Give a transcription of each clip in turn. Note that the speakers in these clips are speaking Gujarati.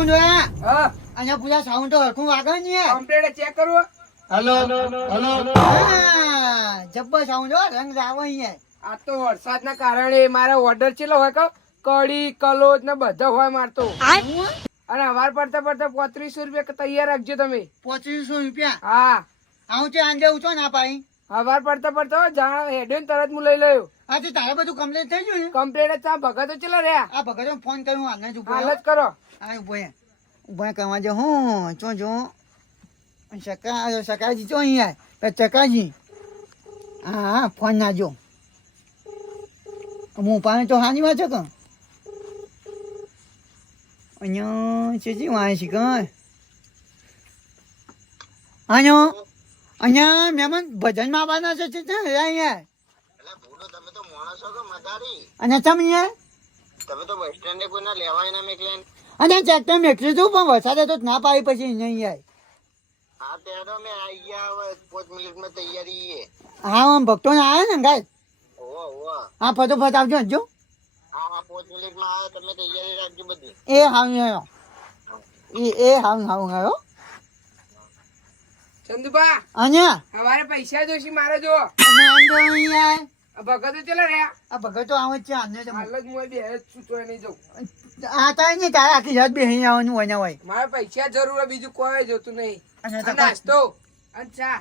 સાઉન્ડ હોય હા અને પૂરા સાઉન્ડ તો હરખું વાગે ને કમ્પ્લેટ ચેક કરો. હલો જબ્બર સાઉન્ડ હો રંગ લાવો અહીંયા આ તો વરસાદના કારણે મારા ઓર્ડર ચેલો હોય કહો કઢી કલોજ ને બધા હોય મારતો. અને અવાર પડતા 3500 રૂપિયા તૈયાર રાખજો તમે. 2500 રૂપિયા હા આવું છે આંજે ઉઠો ના પાઈ અવાર પડતા જાણ હેડ્યો તરત હું લઈ લયો. હા તો તારે બધું કમ્પ્લીટ થઈ ગયું ને કમ્પ્લેટ આ ભગતો ચેલો રહ્યા આ ભગત ફોન કર્યો આને જ ઉભો હાલ જ કરો. આ ઉભો કરવા જો હું ચો જો સકાજી ચો અહીંયા ચકાજી હા ફોન ના જો હું પાણી તો હાની વાત છે કે અહીંયા છે વાય છે કે અહીંયા મહેમાન ભજનમાં આવવાના છે અહીંયા અને તમે તમે તો બસ સ્ટેન્ડે કોઈના લેવાય ના મેકલે અને ટ્રેક્ટર મેકલી તું પણ વરસાદે તો ના પાડી પછી અહીંયા હા તેડો મે આવી ગયા હવે 5 મિનિટમાં તૈયારી છે હા આમ ભક્તો ને આવ્યા ને ગાય ઓવા હા ફટોફટ આવજો જો હા 5 મિનિટમાં આવે તમે તૈયારી રાખજો બધી એ હાવ એ હાવ ચંદુબા અહીંયા હવારે પૈસા જોશી મારે જો. અને આમ તો અહીંયા આ ભગતો ચેલો રહ્યા આ ભગતો આવે જ છે આને હાલ જ હું બે સૂચવાય નહીં જાઉં. આ તારે નહીં તારે આખી રાત બે અહીં આવવાનું હોય હોય મારે પૈસા જરૂર હોય, બીજું કોઈ જોતું નહીં. અને આ નાસ્તો અને ચા.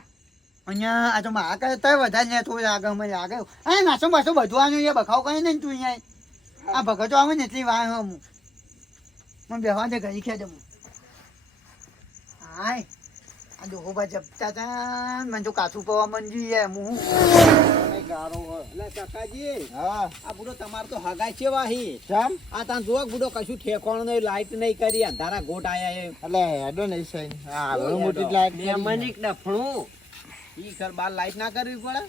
અહીંયા આ તો મારા કરતા વધારે ને થોડું આગળ મને આગળ હા નાસ્તો બાસ્તો બધું આવ્યું અહીંયા બખાવ કરે ને તું અહીંયા આ ભગતો આવે ને એટલી વાર હું મને બેહવા દે ઘડી ખેંચે હું હાય આ ડોહોબા જપતા હતા મને તો કાચું પવા મંજી જાય હું આ બુડો તમાર તો હગાઈ છે વાહી આ તાન જોક બુડો કશું ઠેકોણ નહીં લાઈટ નહીં કરી અંધારા ગોટ આયા એટલે હેડો નહીં સાઈન હા હવે મોટી લાઈટ મહેમાનિક ડફણું ઈ ઘર બાર લાઈટ ના કરવી પડે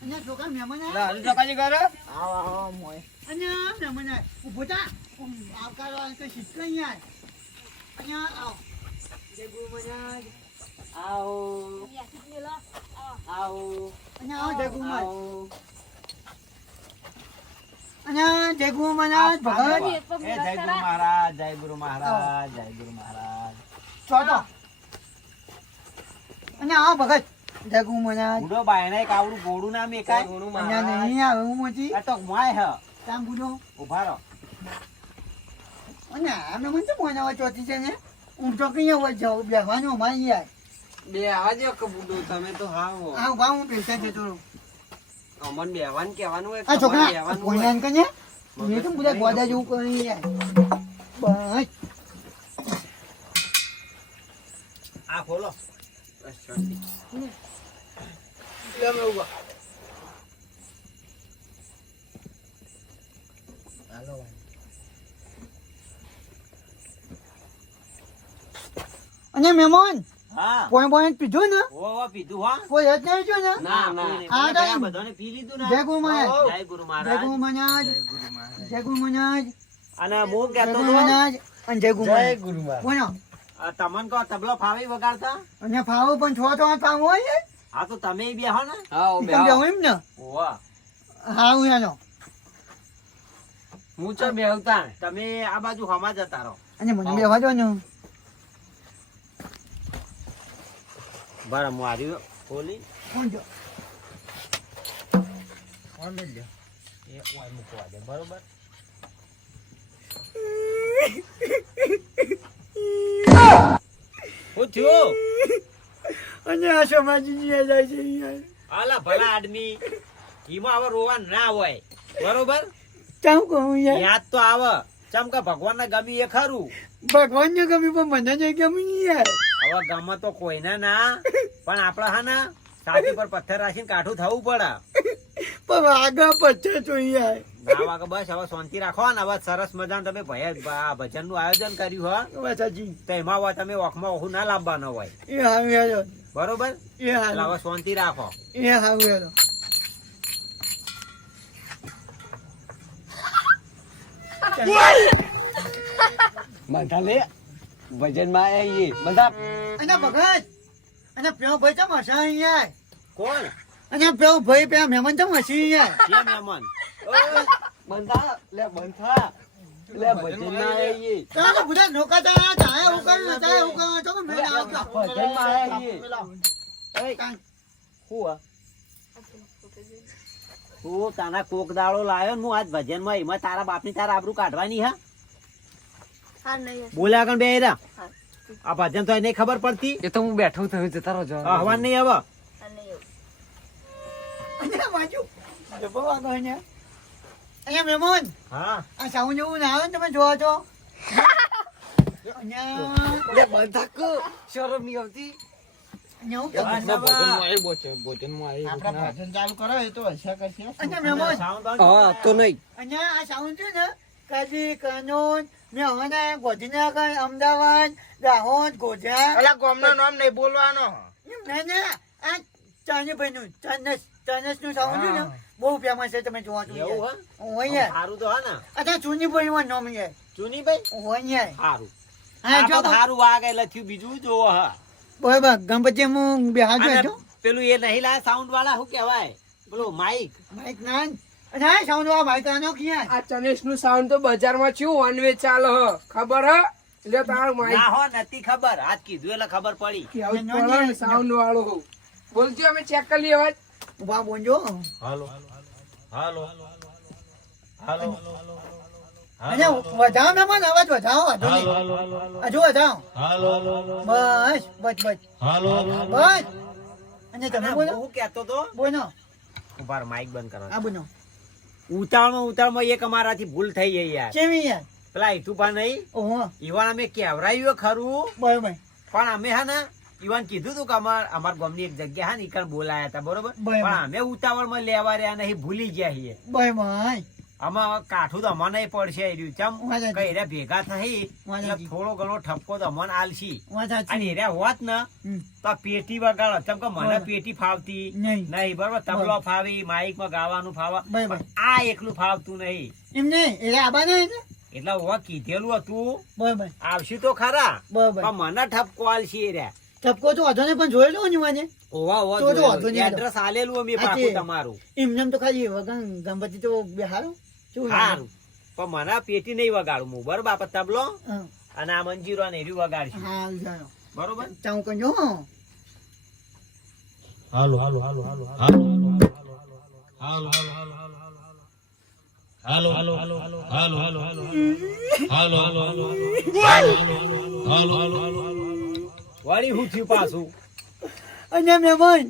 અહીંયા છોકરા મહેમાન લે હજુ ચકાજી કરે આવો મોય અહીંયા મહેમાન ઉભો થા આવકાર કઈ શીખ અહીંયા અહીંયા આવ જય ગુરુ મહારાજ આવો આવો અહીંયા આવો જય ગુરુ મહારાજ અહીંયા જય ગુરુ મહારાજ ભગત એ જય ગુરુ મહારાજ જય ગુરુ મહારાજ જય ગુરુ મહારાજ ચોટો અહીંયા આવો ભગત જય ગુરુ મહારાજ બુડો બાયણે કાવડું ગોળું ના મેકાય અહીંયા નહીં આવે હું મોચી આ તો માય હ તામ બુડો ઉભા રહો અને આ મેં મને મોનાવા ચોથી છે ને હું તો કઈ હોય જાઉં બેહવાનું અમારે યાર બે આજો કબૂડો તમે તો હાવો. આ ઉભા હું પૈસા જતો રહું અમન બેહવાન કહેવાનું હોય, આ તમારે છોકરા બેહવાનું કોઈ હોય. ના કને મેં તો બધા ગોદા જેવું કરી યાર બસ આ ખોલો બસ, શાંતિ. લે અમે ઉભા. અને મહેમાન હા પોઈન્ટ પીધું ને ઓ પીધું હા કોઈ હેત નહીં જો ને ના ના આ તો એમ. બધાને પી લીધું ને જય ગુરુ મહારાજ જય ગુરુ જય ગુરુ મહારાજ મહારાજ જય ગુરુ મહારાજ અને હું જય કહેતો ગુરુ હતો મહારાજ અને જય ગુરુ મહારાજ ગુરુ મહારાજ બોલો આ તમને કહો તબલો ફાવી વગાડતા અને ફાવો પણ છો ફાવો હોય હા તો તમે બેહો ને હા તમે બેહો એમ ને ઓવા હા હું એનો હું ચો બેહતા તમે આ બાજુ હમા જતા રહો અને મને બેહવા દો ને બરાબર મારી ખોલી કોણ જો કોણ લઈ લ્યો એ ઓય મૂકવા દે બરોબર હું થયું અને આ સમાજી જાય છે યાર આલા ભલા આદમી ઈમાં હવે રોવા ના હોય બરોબર ચામ કહું યાર યાદ તો આવે ચમ કે ભગવાન ને ગમી એ ખરું ભગવાન ને ગમી પણ મને નહીં ગમી યાર હવે ગમે તો કોઈને ના પણ આપડે હા ને છાતી પર પથ્થર રાખીને કાઠું થવું પડે પણ આગળ પછે તો યાર ના વાગે બસ હવે શાંતિ રાખો ને હવે સરસ મજાનું તમે ભજન નું આયોજન કર્યું હો વાસાજી તો એમાં હવે તમે ઓખમાં ઓખું ના લાવવાનો હોય એ હારું યાર બરોબર એ એટલે હારું હવે શાંતિ રાખો એ હારું યાર મંથા લે ભજન માં આવીએ બધા. અને ભગત અને પેલો ભાઈ ચમ હસા યાર કોણ અને પેલો ભાઈ પેલા મહેમાન ચમ હસી યાર છે મહેમાન બંધા લે બંધા એટલે ભજનમાં આયા ઈ. ચાલો બધા નોકા ચાયા હું કરું તો મેં આવતો ભજનમાં આયા ઈ. એય, કાંઈ. હું આ? તું તાના કોક દાડો લાયો ને હું આજ ભજનમાં એમાં તારા બાપની તારા આબરૂ કાઢવાની હા બોલ્યા કણ બે રા આ ભજન તો નહીં ખબર પડતી એ તો હું બેઠો તમે જતા રહો હવાન નહીં હવે અહીંયા બાજુ જબો વાગો અહીંયા અહીંયા મહેમાન હા આ સાઉન્ડ જેવું ના આવે ને તમે જોવો છો અહીંયા શરમ નહીં આવતી અહીંયા હું કરું? આપણે ભજન ચાલુ કરો એ તો હશે કરશે અહીંયા મહેમાન હા તો નહીં અહીંયા આ સાઉન્ડ છે ને કાજી કાનૂન ને હવે ગોધીનગર અમદાવાદ દાહોદ ગોધરા અલા ગામનું નામ નહીં બોલવાનો એમ ના આ ચાંદીભાઈનું ચનસનું સાઉન્ડ છે ને બહુ ફેમસ છે તમે જોવા એવું જોઈએ હા અહીંયા સારું તો હા ને અત્યારે ચુનીભાઈ નામ છે ચુનીભાઈ અહીંયા સારું હા જો સારું વાગે લખ્યું બીજું જોવો હા બરાબર ગણપતિ હું બેહાજો અને છો પેલું એ નહીં લાયા સાઉન્ડ વાળા શું કહેવાય પેલું માઈક માઇક નાન અને આ સાઉન્ડ વાળા માઇક આનો ક્યાં આ ચનેશ નું સાઉન્ડ તો બજારમાં છું વન વે ચાલે હ ખબર હ એટલે તારું માઇક ના હો નથી ખબર આજ કીધું એટલે ખબર પડી સાઉન્ડ વાળો હું બોલજો અમે ચેક કરી લઈએ અવાજ ઉભા બોલજો હાલો હાલો હાલો અને વધાવો ને પણ અવાજ વધાવો વાંધો નહીં હજુ વધાવો બસ બસ બસ બસ અને તમે બોલો હું કહેતો તો બોલો ઉભાર માઈક બંધ કરો આ બોલો ઉતાળમાં એક અમારાથી ભૂલ થઈ ગઈ યાર કેવી યાર પેલા ઈતુભા નહીં ઓહો ઈવાન અમે કેવરાયું ખરું બરાબર પણ અમે હા ને ઈવાન કીધું તું કે અમાર ગામની એક જગ્યા હા ને ઈકણ બોલાયા હતા બરોબર બરાબર. પણ અમે ઉતાવળમાં લેવા રહ્યા નહીં ભૂલી ગયા છીએ બરાબર આમાં કાઠું તો અમને પડશે એ રહ્યું ચમ વાત સાચી. કઈ રે ભેગા થઈ વાત એટલે સાચી. થોડો ઘણો ઠપકો તો અમને આલશી વાત અને સાચી એર્યા હોત ને હમ. તો આ પેટી વગાડો ચમ કે મને બરાબર. પેટી ફાવતી નહીં. નહીં બરોબર તબલો બરાબર. ફાવી માઇક માં ગાવાનું ફાવા બરાબર. પણ આ એકલું ફાવતું નહીં એમ નહીં એટલે આબા નહીં એટલે એટલે હું કીધેલું હતું બરાબર આવશું તો ખરા બરાબર પણ મને ઠપકો આલશી એર્યા ટપકો તો વાંધો નહીં પણ જોયેલો ને મને ઓવા ઓવા તો વાંધો નહીં. એડ્રેસ આલેલું અમે સાચી. પાકું તમારું એમને તો ખાલી વગર ગણપતિ તો બેહારો શું સારું પણ મને આ પેટી નહીં વગાડું હું બરોબર બાપા તબલો હા અને આ મંજીરો ને એર્યું વગાડશું હા જાણો બરોબર ચાઉં કરજો વળી હું થયું પાછું અને મહેમાન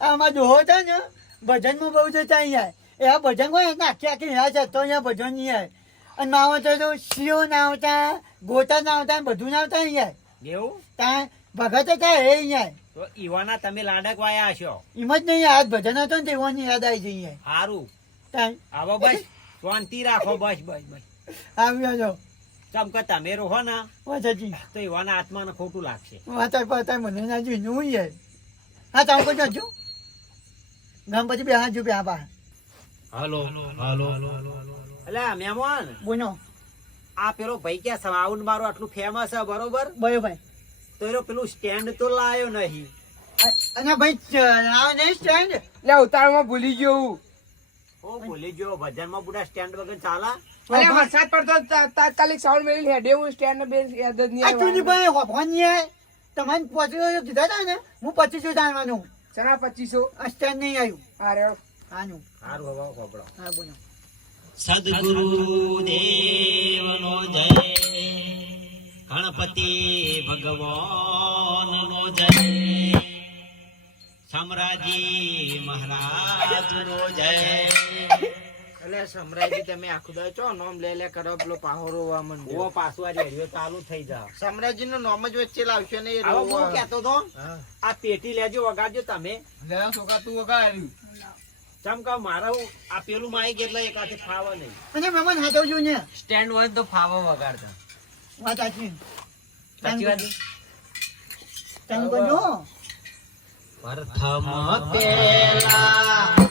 આમાં દોહો છે ને ભજનમાં બહુ જતા અહીંયા એ આ ભજન કોઈ ને આખી આખી રહ્યા છે તો અહીંયા ભજન નહીં આવે અને માવો તો શિયો ના આવતા ગોતા ના આવતા બધું ના આવતા અહીંયા એવું ત્યાં ભગત ત્યાં હે અહીંયા તો ઈવાના તમે લાડક વાયા હશો એમ જ નહીં આજ ભજન હતો ને તેવાની યાદ આવી જઈએ સારું ત્યાં આવો બસ શાંતિ રાખો બસ બસ બસ આવ્યો છો ચમ કે તમે રહો ને વાંચી તો ઈવાના આત્માને ખોટું લાગશે વાંચા પાતા મને ના જોઈ યાર હા ચાઉં કરજો ગણપતિ બે હાથ જો બે બા એટલે મહેમાન બોલો આ પેલો ભાઈ ક્યાં સાઉન્ડ મારો આટલું ફેમસ છે બરોબર ભાઈ તો એનો પેલું સ્ટેન્ડ તો લાયો નહીં અને ભાઈ આ નહીં સ્ટેન્ડ એટલે ઉતાળમાં ભૂલી ગયો હું ઓ ભૂલી ગયો ભજનમાં બુડા સ્ટેન્ડ વગર ચાલા અરે વરસાદ પડતો તાત્કાલિક સાઉન્ડ મેળવી હેડે હું સ્ટેન્ડ ને બે યાદ જ નહીં આ ચૂની આવ્યા. ભાઈ હોફોન નહીં આવે તમારે 25 કીધા હતા ને હું 25 જાણવાનું ચણા 2500 આ સ્ટેન્ડ નહીં આવ્યું અરે આનું સારું હવે ખબરો હા બોલો સદગુરુદેવનો જય ગણપતિ ભગવાનનો જય સમરાજી મહારાજનો જય એટલે સમરાજી તમે આખું દા ચો નામ લે કરો પેલો પાહોરો વા મન ઓ પાછું આ રેડિયો ચાલુ થઈ જા સમરાજી નું નામ જ વચ્ચે લાવશો ને એ હવે હું રોવા. કહેતો તો આ પેટી લેજો વગાડજો તમે છોકરા તું વગાડ્યું ચમ કે મારા આ પેલું માઈક એટલે એક હાથે ફાવે નહીં અને મહેમાન હાથવજો ને સ્ટેન્ડ હોય તો ફાવે વગાડતા વાત સાચી સાચી વાત છે? ચાલુ કરજો પ્રથમ પેલા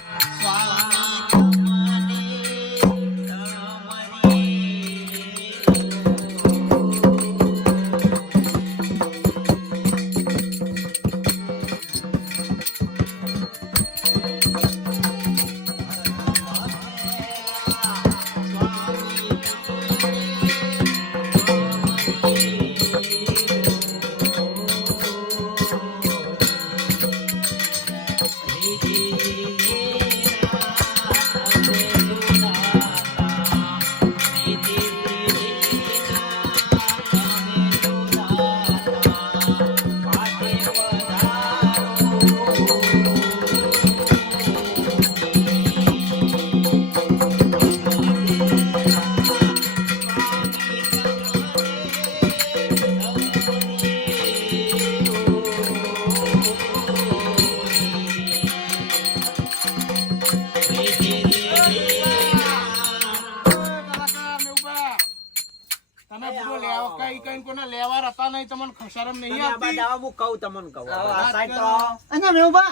નહીં તમને ખસારમ નહીં તમે આ બાદ આવતી આવો, હું કહું તમને કહું. આ સાઈડ તો આવો. અને મેવબા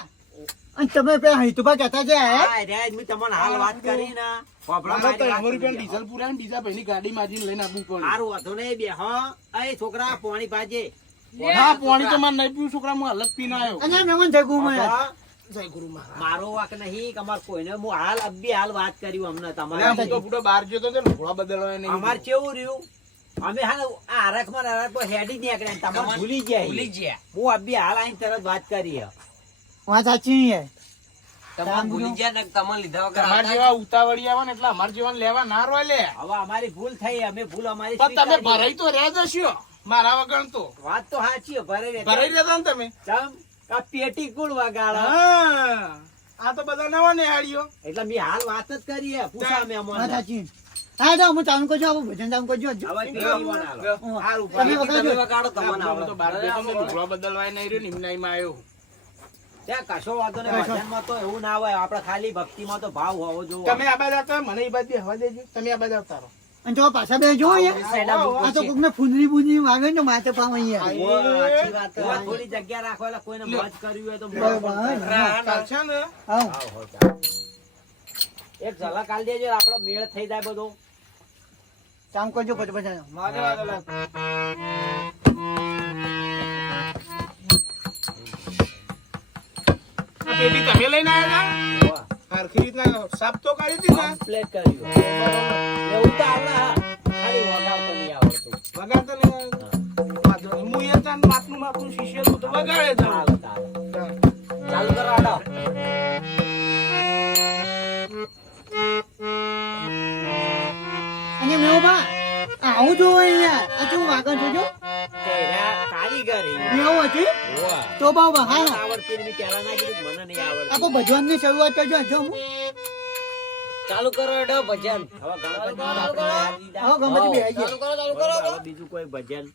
અને તમે પેલા હૈતુભા કહેતા છે હે હા, રહ્યા જ મેં તમને હાલ વાત કરી ને. હોભળો મારે તો મારી વાત 80 રૂપિયા કરી. ડીઝલ પુરાય ને બીજા ભાઈની ગાડી માજીને લઈને આવવું પડે. હારું વાંધો નહીં, બેહો. એ છોકરા પાણી પાજે. હા પાણી તો મારે નહીં પીવું છોકરા, હું હાલત પીને આવ્યો. અને મેમન જગુ માં હોભળો. જય ગુરુ મહારાજ. મારો વાક નહીં કે અમાર કોઈને હું હાલ અબી હાલ વાત કરી અમને અલ્યા, તમારે હું તો બુડો બહાર ગયો તો તે લુગડા બદલવાય નહીં. અમાર કેવું રહ્યું અમે હાલ આ હરખમાં હેડી નીકળ્યા ને તમારે ભૂલી ગયા હું અબી હાલ આઈને તરત વાત કરી હે. વાત સાચી હે તમારા જેવા ઉતાવળી આવે ને એટલે અમાર જેવાને લેવા ના રોય લે. હવે અમારી ભૂલ થઈ, અમે ભૂલ અમારી પણ તમે સ્વીકારી. ભરાઈ તો રહ્યા જશો મારા વગર તો. વાત તો સાચી ભરે ભરાઈ રહેતા ને તમે. ચમ આ પેટી કુળ વગાડે હા આ તો બધા નવા નેહાળીઓ. એટલે મેં હાલ વાત જ કરી હે પૂછા અમે વાત અમને સાચી હા તો હું ચાલુ કરજો આવું ભજન ચાલુ કરજો હવે પેટી બનાવો. હારું, તમે ભરાઈ. વગાડજો. ના, હું તો બહાર બેઠો ને લુગડા બદલવાય નહીં રહ્યો, નિમનાઈમાં આવ્યો. ત્યાં કશો વાંધો નહીં, ભજનમાં તો એવું ના હોય, આપણે ખાલી ભક્તિમાં તો ભાવ હોવો જોઈએ. તમે આ બાજુ આવતા રહો, મને એ બાજુ હવા દેજો. તમે આ બાજુ આવતા રહો. અને જો પાછા બે જો આ તો કોકને ફૂંદરી બુંદરી વાગે ને માથે પાવ અહીંયા ઓય, સાચી વાત છે. ઓય, થોડી જગ્યા રાખો એટલે કોઈને મોજ કરવી હોય તો મોજ બરાબર. પણ કરે. ચાલશે ને? આવ આવો, હો, ચાલો. એક ઝલક આલી દેજો, આપણો મેળ થઈ જાય બધો. કામ કરજો પછી પછી મારે વાંધો નહીં. આ પેટી તમે લઈને આવ્યા હતા? હરખી રીતના સાફ તો કરી હતી ને? કમ્પ્લીટ કર્યું. એવું તો આવડે, હા. ખાલી વગાડતો નહીં આવડતું. વગાડતા નહીં આવ્યા? વાંધો નહીં. હું એ તાન માપનું શીશેલું તો વગાડે જ. ચાલો, ચાલો. ચાલુ કરો, હાલો. અને મેવબા આવું જો અહીંયા આ કેવું વાગન જોજો તેરા કારીગરી. એવું હતું ઓવા. તો બાબા મને હા આવડતી નહીં, પહેલા ના કીધું, મને નહીં આવડતું. આપો ભજવાનની શરૂઆત કરજો જો હું ચાલુ કરો એડો ભજન. હવે ગણપતિ બાપાને યાદ દીધા. આવો ગણપતિ બે આવીએ બરોબર, હવે બીજું કોઈ ભજન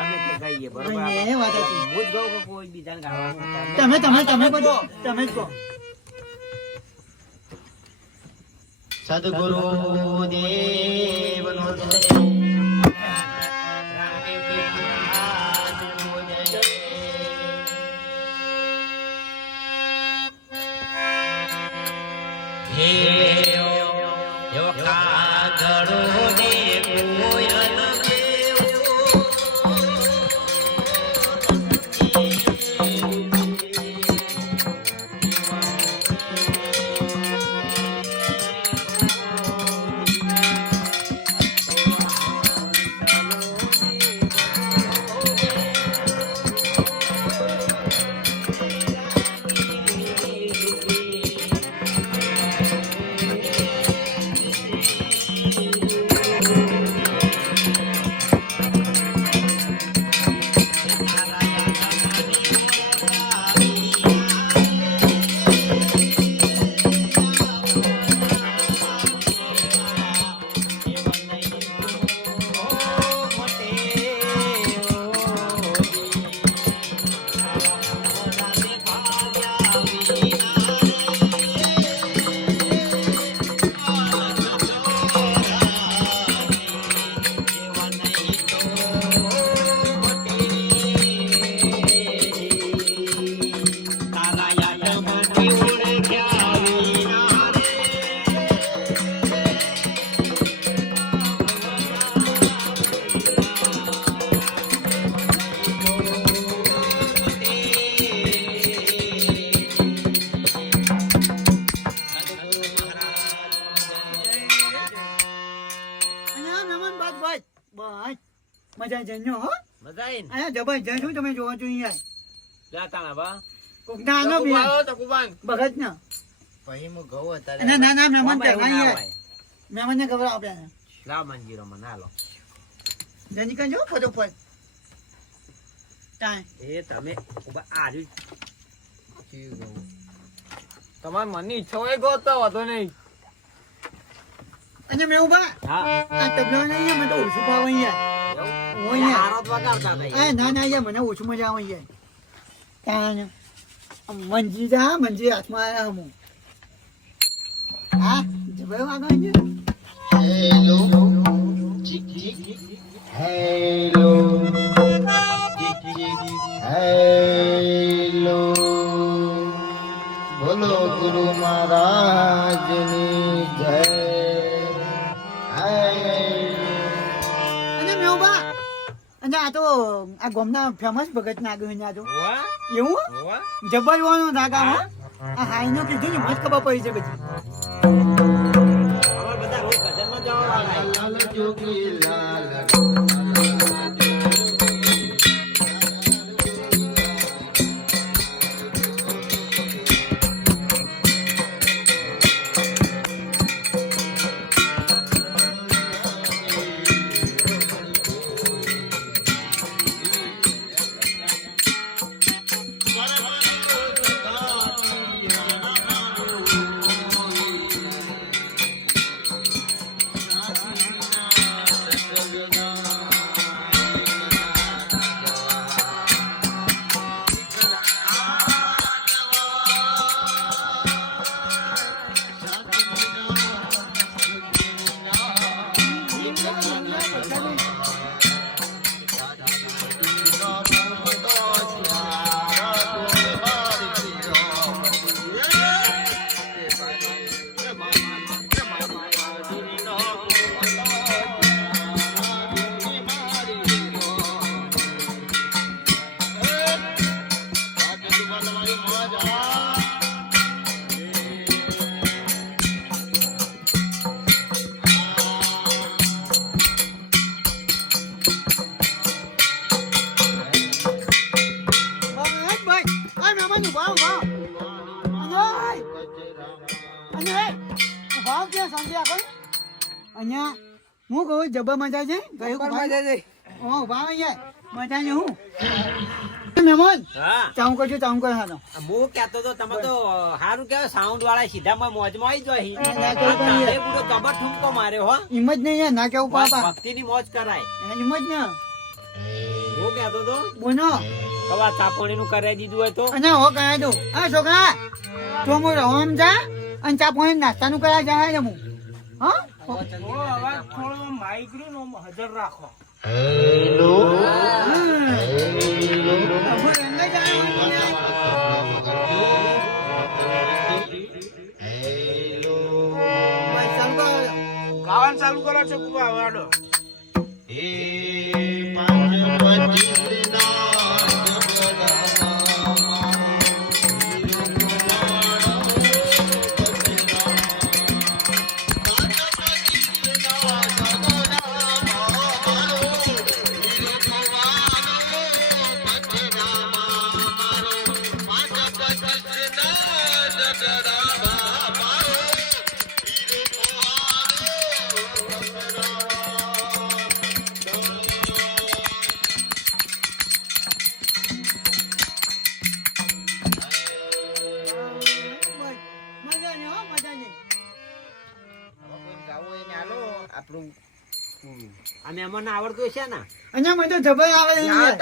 અમે તે ગાઈએ, બરોબર? એ વાત હતી હું જ ગાઉં કે કોઈ બીજાને ગાવાનું હતા? તમે બધો તમે જ કહો સદગુરુ દેવનો અને આ મહેમાન બાદ બસ બસ મજા જજો હો મજા આઈ ને? અહીંયા જબરજસ્ત શું તમે જોવા જોઈએ યાર જા તાણા બા. કોક ના આનો બી તકુબાન, તકુબાન. ભગત ના પછી હું ઘઉં હતા ના ના ના મહેમાન બાબા, એવું કહેવાય ના યાર હોય. મહેમાન ને ખબર આપણે લાવ મંજીરો મને હાલો. જની કરજો ફટોફટ ટાઈમ એ તમે ઉભા આ રહ્યું. તમારે મનની ઈચ્છા હોય ગો તો વાંધો નહીં. અને મેં ઉભા હા આ તબલો નહીં મને તો ઓછું ભાવે યાર એવું? હોય યાર હારો જ વગાડતા હતા આ ના ના યાર મને ઓછું મજા આવે યાર કારણ મંજી જા મંજી હાથમાં આવ્યા હું હા જબર વાગો છે હેલો હેલો બોલો ગુરુ મહારાજની જય. અને મેવબા અને આ તો આ ગામના ફેમસ ભગત ના આગળ આ તો એવું જબરવાનો નાગામાં આ હાઈનો કીધું ને મત ખબર પડી છે બધી. અમાર બધા રોજ ભજનમાં જવાના. લાલ જોગી લાલ અહીંયા હું કહું જબર મજા છે ઉપર મજા છે. મજા છે હું મહેમાન હા ચાઉં કરજો ચાઉં કર હાલો હું કહેતો તો તમે તો સારું કેવાય સાઉન્ડ વાળા સીધામાં મોજમાં આવી જાય. ના કેવું કરીએ. તારે પૂરો જબર ઠુમકો માર્યો હો. એમ જ નહીં યાર, ના કેવું પાપા ભક્તિની મોજ કરાય. એમ જ ને હું કહેતો તો બોનો હવા ચાપણીનું કરાવી દીધું હોય તો અને હો કરાય દો. હા છોકરા તો હું રવામ જા અને ચા પાણી નાસ્તાનું કરાય જાય ને હું હા થોડો અવાજ થોડો માઇક રહ્યું ને આમ હાજર રાખો. ગાવાનું ચાલુ કરો છો કુબા વાડો. અને અમને આવડતું છે ને અહીંયા મને તો જબર આવે છે યાર.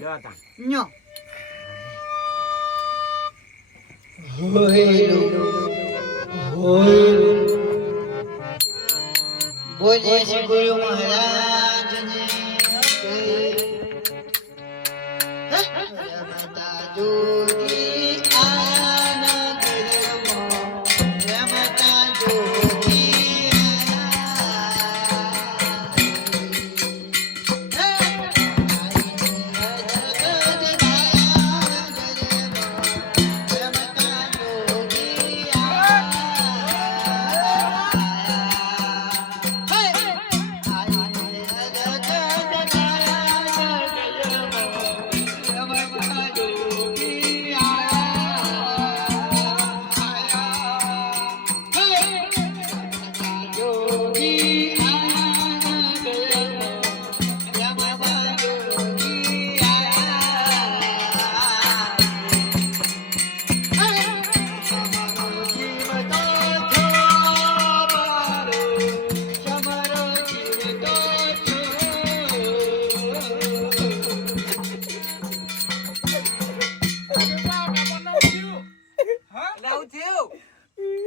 લ્યો તા. ન્યો. બોલે શ્રી ગુરુ મહારાજને રમતા જોગી આનંદ રમો, રમતા જોગી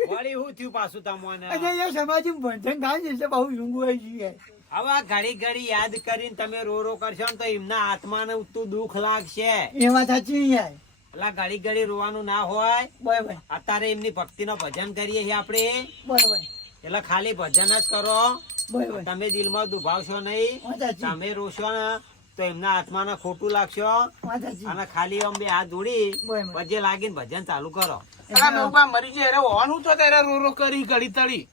વળી હું થયું પાછું તમને અને એ સમાજમાં ભણતર થાય છે એટલે બહુ ઊંઘ હોય છે યાર. હવે આ ઘડી ઘડી યાદ કરીને તમે રો રો કરશો ને તો એમના આત્માને ઉઠતું દુઃખ લાગશે. એ વાત સાચી યાર. એટલે ઘડી ઘડી રોવાનું ના હોય. બરાબર અત્યારે એમની ભક્તિનો ભજન કરીએ છીએ આપણે, બરાબર એટલે ખાલી ભજન જ કરો. બરાબર તમે દિલમાં દુભાવશો નહીં. વાત સાચી તમે રોશો ને તો એમના આત્માને ખોટું લાગશો. વાત સાચી. અને ખાલી આમ બે હાથ જોડી બરાબર. પછી લાગીને ભજન ચાલુ કરો. આ નૌકા મરી જાય એટલે હોવાનું તો ત્યારે રો રો કરી ઘડી તળી.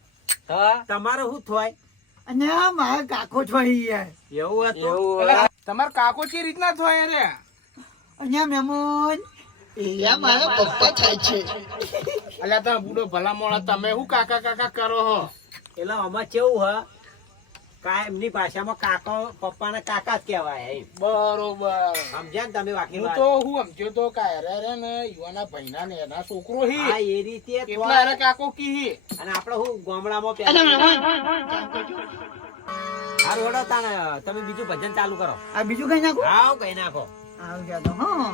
તમારે શું થાય અને આ મારા કાકો છોડી યાર. એવું હતું? એટલે તમાર કાકો ચી રીતના થાય રે? અહીંયા મહેમાન એ મારા પપ્પા થાય છે. અલ્યા તમે બુડો ભલા મોણા તમે શું કાકા કાકા કરો હો? એટલે આમાં કેવું હ એમની ભાષામાં કાકો પપ્પાને કાકા જ કહેવાય એમ. બરોબર. સમજ્યા ને તમે વાકી હું વાત? તો હું સમજ્યો તો કાયરા રે ને યુવાના ભાઈના ને એના છોકરો હી હા, એ રીતે જ કેટલા હોય. અરે કાકો કી હી. અને આપણે શું ગામડામાં અને પહેલા મહેમાન હારું હેડો તાણે તમે બીજું ભજન ચાલુ કરો. આ બીજું કઈ નાખું હાવ કઈ નાખો. આવ જા તો હા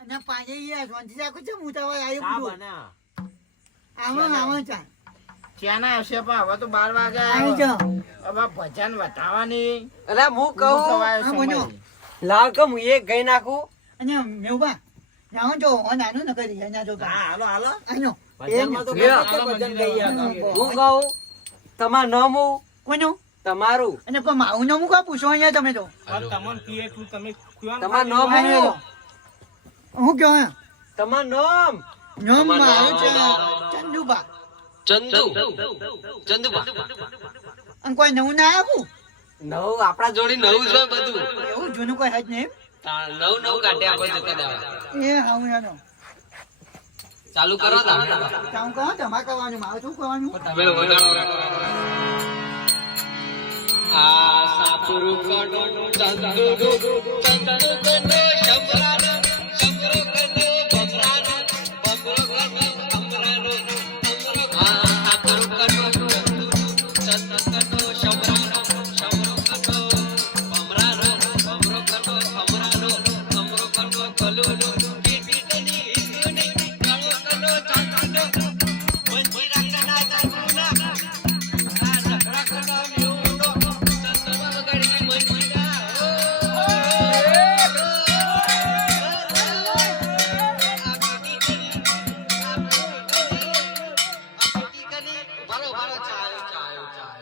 અને પાછે યાર શાંતિ રાખો છે મુતાવા આવ્યો ચા બધું. બને. આવો ચા ચાના હશે પણ હવે તો 12 વાગે આવી જા. હવે ભજન વધાવાની અલા હું કહું હા, બોલો. લાવ કે હું એક ગઈ નાખું. અને મેવબા નાનો જો નાનું ન કરી અહીંયા જો હા, હાલો હાલો આનો ભજનમાં તો લ્યો. ગમે તે ભજન ગઈએ અમે. હું કહું તમારું નામ હું કોનું તમારું અને કોઈ માવું નામું કા પૂછો અહીંયા તમે તો તમને પીએ એટલું તમે તમારું નામ આને હું તો. હું કહો તમારું નામ નામ મારું છે ચંદુબા ચંદુબા અને કોઈ નવું ના આવ્યું નવું આપણા જોડી નવું છે બધું એવું જૂનું કોઈ હજ નહીં નવું કાઢે આપણે જતા દાવા એ હાઉ યાનો ચાલુ કરો કામ કહો તમારે કરવાનું મારે શું કરવાનું તમે વગાડો આ સાપુરુ કડો ચંદુ ચંદુ શંભરાનો શંભરો કનો બમરાનો બમરો કનો અમરાનો અમરો આ સાપુરુ કડો ચંદુ કનો શંભરાનો શંભરો કનો બમરાનો બમરો કનો અમરાનો અમરો કનો કલોનો ટીટીની ઈની કળો કનો ચંદુ મંજી રાખના ચંદુના આ સકરા કનો મ્યુડો ચંદુ વગડી મંજીના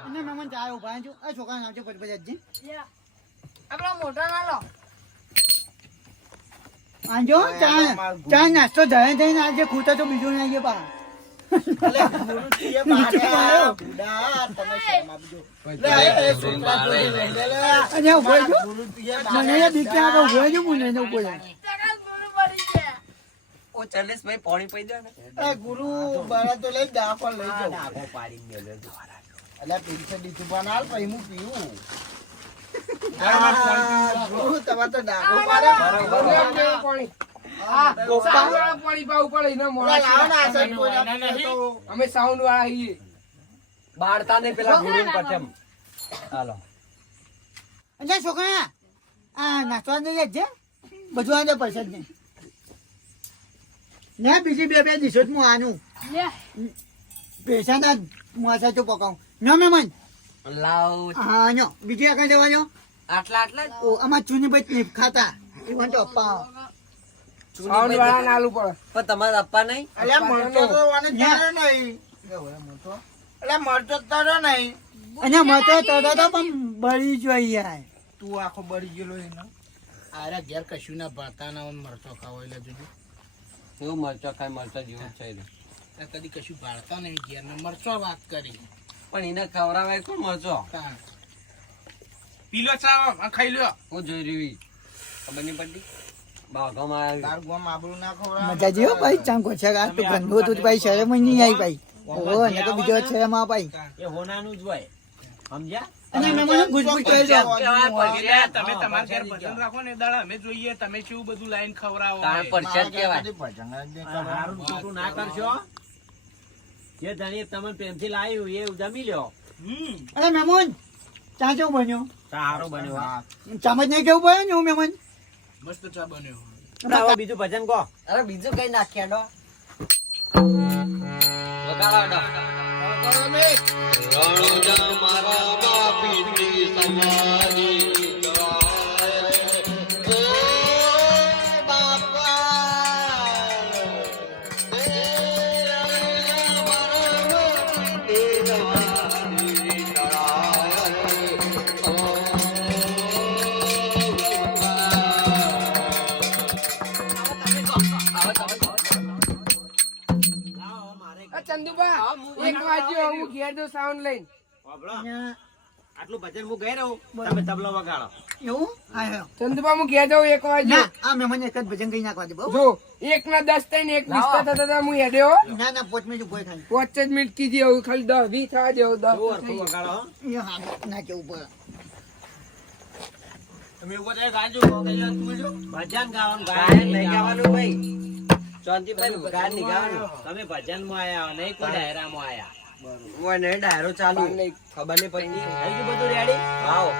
અને મહેમાન ચા ઉભા છો આ છોકરા નામ છે પછી પછી આપડા મોટા ના લો આજો ચા નાસ્તો ધરે થઈને આજે ખૂટા તો બીજું ના પા અલે ગુરુજીએ માર્યા. બુડા, તમે શરમ આપજો. લે, એ છોકરા જોડે લઈ લે, લે. અને ઉભો છો ગુરુજીએ મને માર્યા. એ દીકરા તો ઉભો છો મને તો બોલે ટકા ગુરુ પડી ગયા ઓ ચલેશભાઈ પાણી પી દો ને એ ગુરુ બાળા તો લઈ દા પણ લઈ જાઉં. નાખો પાડીને મેલ્યો. અલે પીરસે દીધું પણ હાલ પછી હું પીવું. ગુરુ તમારે તો ડાઘો પાડે. પાણી હા સાઉન્ડ વાળા પાણી પાવું પડે એનો અલે મોડા લાવો ને આ છે. સાઈડ કોઈ ના પીએ તો. અમે સાઉન્ડ વાળા છીએ બાળતા ને પેલા ગુરુ પઠમ હાલો અને છોકરા આ નાસ્તો દે છે બધું આ દે પૈસા જ નહીં ને બીજી બે દિવસો હું આનું લે પૈસા ના મોસા તો પકાવું ન મહેમાન લાવ હા નો બીજી આગળ જવાનો આટલા આટલા જ? ઓ અમાર ચૂની ભાઈ ખાતા એ want to અપ્પા સાઉન્ડ વાળા ને આલુ પડે પણ તમારે આપવા નહીં અલે મળતો તો વાને તારે નહીં. અલે મળતો જ તારે નહીં. અને મતો તરત તો પણ બળી જોઈએ. તું આખો બળી ગયેલો એનો આરા ઘેર કશું ના ભાતા ના મરચો ખાવો એટલે જોજો એવું મરચો ખાય મરચા જેવું જ છે એને. આ કદી કશું ભાળતા નહીં ઘેર ને મરચો વાત કરી પણ એને ખવડાવે કોણ મરચો? પીલો ચાવ આ ખાઈ લ્યો હું જોઈ રહ્યું ખબર નહીં પડતી બાઘામાં આવ્યું. તાર ગોમ આબરૂ ના ખવડાવે મજા જેવો ભાઈ ચાંકો છે આ તો ગંદુ હતું તો ભાઈ શરમ જ નહીં આવી ભાઈ. ઓહો ને તો બીજો શરમ આ ભાઈ. એ હોનાનું જ હોય સમજ્યા. અને મેં ગુજબુજ કરી દો. તમે તમારા ઘેર ભજન રાખો ને દાડા અમે જોઈએ તમે કેવું બધું લાઈન ખવડાવો તાર પરસાદ કહેવાય. હારું ખોટું ના કરશો. જે ધણીએ તમને પ્રેમથી લાવ્યું એ જમી લ્યો. અરે મેમોન ચા કેવું બન્યો? સારો બન્યો હા. ચામચ નહીં કેવું પડે ને હું મેમોન. મસ્ત ચા બન્યો હવે બીજું ભજન કહો. અરે બીજું કઈ નાખ્યા ડો વગાડો આ ચંદુબા એક વાગ્યો હું ઘેર જો સાઉન્ડ લઈને. સાંભળો. આટલું ભજન હું ગઈ રહું તમે તબલો વગાડો. એવું આયો. ચંદુબા હું ઘેર જાઉં 1 વાગ્યો. ના આ મેમોન એક જ ભજન કઈ નાખવા દે બહુ. જો 1 ના 10 થઈને 1 20 થતા થતા હું હેડ્યો. ના ના પોચ મિનિટ ઉભો થાય. 5 જ મિનિટ કીધી હવે ખાલી 10 20 થવા દેવો 10 જુઓ, હરખું વગાડો હો. એ હા ના કેવું પડે. તમે ઉપર જાય ગાજો ભજન ગાવાનું ગાયન નહીં ગાવાનું ભાઈ શાંતિભાઈ ગાયન નહીં ગાવાનું. તમે ભજનમાં આયા નહીં કોઈ ડાયરામાં આયા. ઓય નહીં ડાયરો ચાલુ ખબર નહીં પડતી. થઈ ગયું બધું રેડી? આવો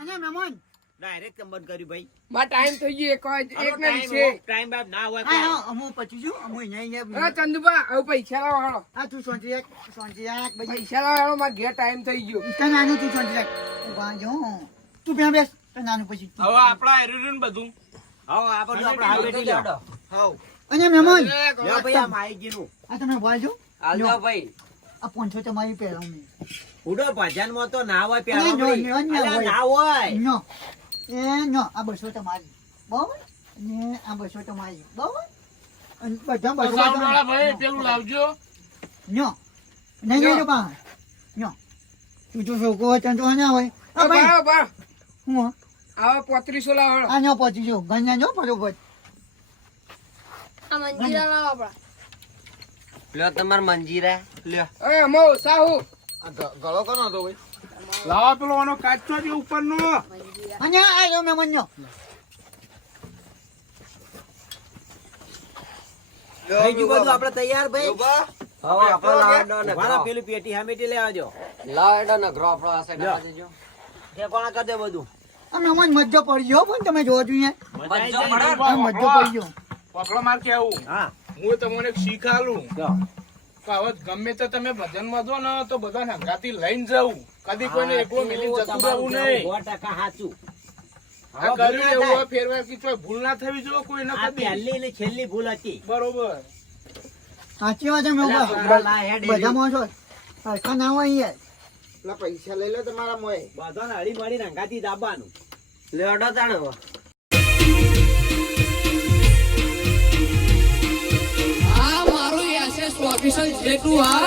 અને મેમોન ડાયરેક્ટ સંબંધ કર્યું ભાઈ. માં ટાઈમ થઈ ગયો 1 ના ટાઈમ 20. ટાઈમ બાપ ના હોય હા તો. હા અમુ પછી છું અમુ અહીંયા હા ચંદુબા હવે પૈસા લાવો હાલો. હા તું શાંતિ રાખ ભાઈ. પૈસા લાવો હાલો મારા ઘેર ટાઈમ થઈ ગયો. તને નાનું તું શાંતિ રાખ. વાંજો તું ત્યાં બેસ તને નાનું પછી. હવે આપડા હેરીન બધું આવો આ બધું આપણે હાલ બેઠી લ્યો. અને મેમોન લ્યો ભાઈ આ માઈકીનું. આ તમે વાંજો હાલ દો ભાઈ. આ 500 તમારી પહેરાવ મેં. ઉડો ભજનમાં તો ના હોય અરે, પહેરવા નો, નો, નો અલ્યા, હોય. ના હોય. નો એ નો આ 200 તમારી બરાબર અને આ 200 તમારી બરાબર અને બધા 200 વાળા ભાઈ પેલું લાવજો નો નહીં નહીં જો બા નો તું જો છોકરો હોય ત્યાં તો ના હોય આ ભાઈ બરાબર હું હવે 3500 લાવો હાલો. આ નો પહોંચી જો ગણ્યા જો બરોબર આ મંજીરા લાવો આપડા. લ્યો તમાર મંજીરા લ્યો. એ મો સાહુ ગળો કરો તો ભાઈ લાવા પેલો આનો કાચો છે ઉપરનો અને આ જો મેં મન્યો થઈ ગયું બધું આપણે તૈયાર ભાઈ. હવે આપણે લાડો ને વાળા પેલી પેટી હામેટી લેવા દો. લાડો ને ગ્રો આપણો આ સાઈડ આપી દેજો. ઠેકોણા કરી દે બધું. આ મેમન મજ્જો પડી ગયો પણ તમે જોવો જોઈએ મજા આવી મજ્જો જાય. પડે. આ મજ્જો પડી ગયો પકડો માર કેવું હા હું તમને એક શીખ આલું જો. કે હવે ગમે તે તમે ભજનમાં જો ને તો બધા હંગાથી લઈને જવું કદી કોઈને એકલો મેલી જતું રહેવું નહીં 100% સાચું. આ કર્યું એવું હોય ફેરવાર કે કોઈ ભૂલ ના થવી જોઈએ કોઈ ના આ કદી પહેલી ને છેલ્લી ભૂલ હતી. બરોબર સાચી વાત છે મેં લા હેડ બધા માણસો હરખા ના હોય યાર પૈસા લઈ લો તમારા મોય બધાને હળી મળી રંગાથી દાબવાનું. લેડો તાણ હવે. આ મારું એસએસ ઓફિસર જેટલું હા